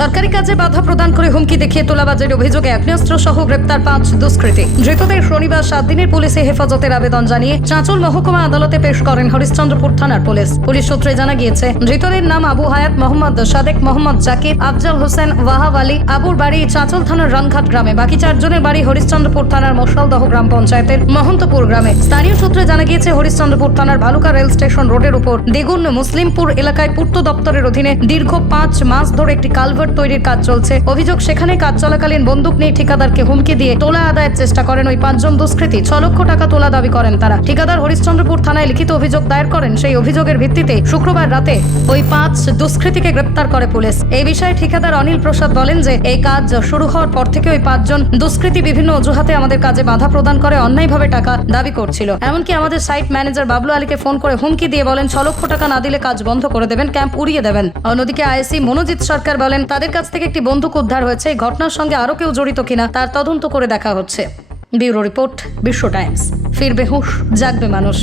সরকারি কাজে বাধা প্রদান করে হুমকি দেখিয়ে তোলাবাজের অভিযোগে আগ্নেয়াস্ত্র সহ গ্রেপ্তার পাঁচ দুষ্কৃতী। ধৃতদের শনিবার সাত দিনের পুলিশে হেফাজতের আবেদন জানিয়ে চাঁচল মহকুমা আদালতে পেশ করেন হরিশ্চন্দ্রপুর থানার পুলিশ। পুলিশ সূত্রে জানা গিয়েছে, ধৃতদের নাম আবু হায়াত মোহাম্মদ সাদেক মোহাম্মদ জাকির, আফজাল হোসেন ওয়াহাব আলী, আবুর বাড়ি চাঁচল থানার রানঘাট গ্রামে। বাকি চারজনের বাড়ি হরিশ্চন্দ্রপুর থানার মশালদহ গ্রাম পঞ্চায়েতের মহন্তপুর গ্রামে। স্থানীয় সূত্রে জানা গিয়েছে, হরিশ্চন্দ্রপুর থানার ভালুকা রেল স্টেশন রোডের উপর দেগুন মুসলিমপুর এলাকায় পূর্ত দপ্তরের অধীনে দীর্ঘ পাঁচ মাস ধরে একটি কালভার্ট তৈরির কাজ চলছে। অভিযোগ, সেখানে কাজ চলাকালীন বন্দুক নিয়ে ঠিকাদারকে হুমকি দিয়ে তোলা আদায়ের চেষ্টা করেন ওই পাঁচজন দুষ্কৃতী। ছ লক্ষ টাকা তোলা দাবি করেন তারা। ঠিকাদার হরিশ্চন্দ্রপুর থানায় লিখিত অভিযোগ দায়ের করেন। সেই অভিযোগের ভিত্তিতে শুক্রবার রাতে ওই পাঁচ দুষ্কৃতীকে গ্রেপ্তার করে পুলিশ। এই বিষয়ে ঠিকাদার অনিল প্রসাদ বলেন যে, এই কাজ শুরু হওয়ার পর থেকে ওই পাঁচজন দুষ্কৃতী বিভিন্ন অজুহাতে আমাদের কাজে বাধা প্রদান করে, অন্যায়ভাবে টাকা দাবি করছিল। এমনকি আমাদের সাইট ম্যানেজার বাবলু আলীকে ফোন করে হুমকি দিয়ে বলেন, ছ লক্ষ টাকা না দিলে কাজ বন্ধ করে দেবেন, ক্যাম্প উড়িয়ে দেবেন। অন্যদিকে আইএসি মনোজিৎ সরকার বলেন তাদের কাছ থেকে একটি বন্দুক উদ্ধার হয়েছে। এই ঘটনার সঙ্গে আরও কেউ জড়িত কিনা তার তদন্ত করে দেখা হচ্ছে। Bureau report Bishwa Times. ফিরবে হুঁশ, জাগবে মানুষ।